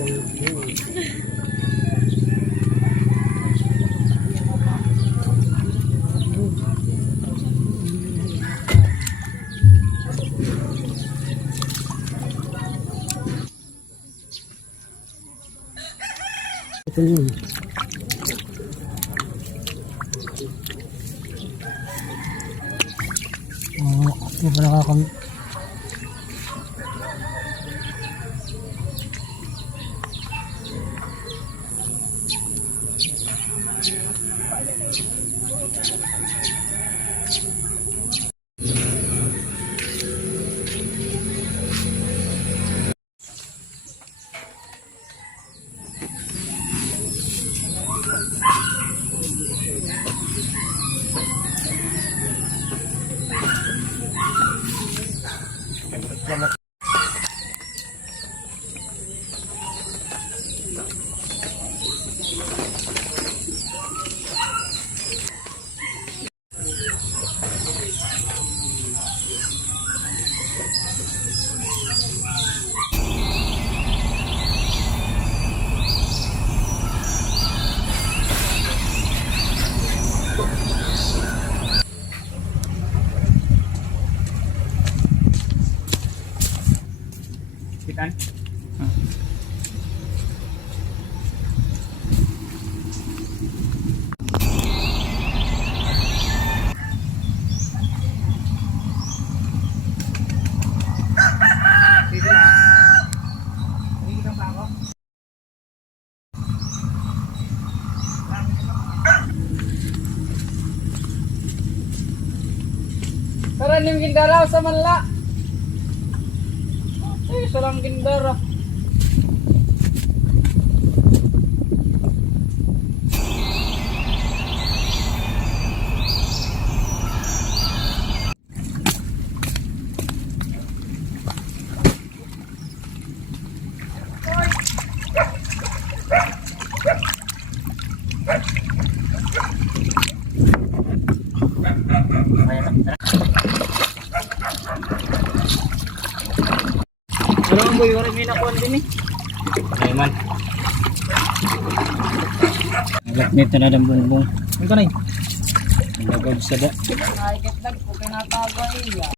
Ito yun. Hindi pa nakakamit. Kan? Dito na. Dito pa ako. Tara ning gindaraw sa manla. Salam gindara. Ano boy, wala may nakuha din eh. Ay man. Agak nito na ng bungbong. Ano ka na yun? Nagagawag sa da. Ay, kitlag po pinatagay iya.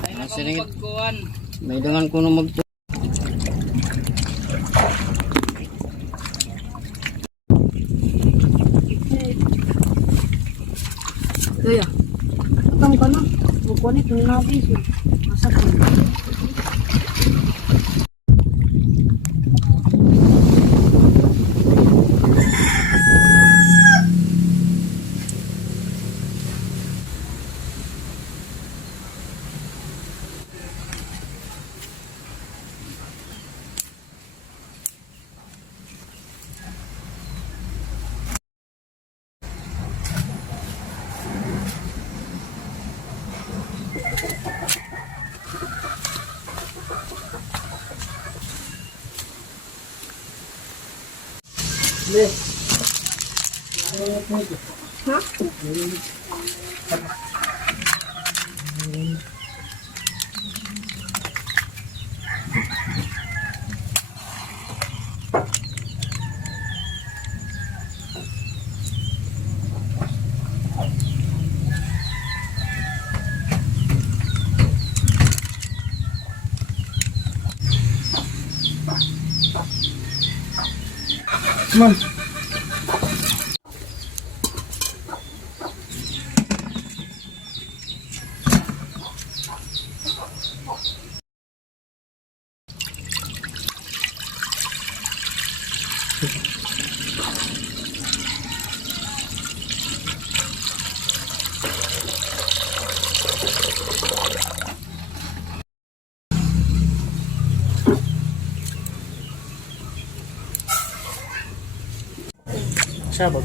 Ay, nakapagkuhan. May dangan ko na magpo. Kaya, atang ka na. Bukuan ito na nabis. Masak ko. Come on. Sabag.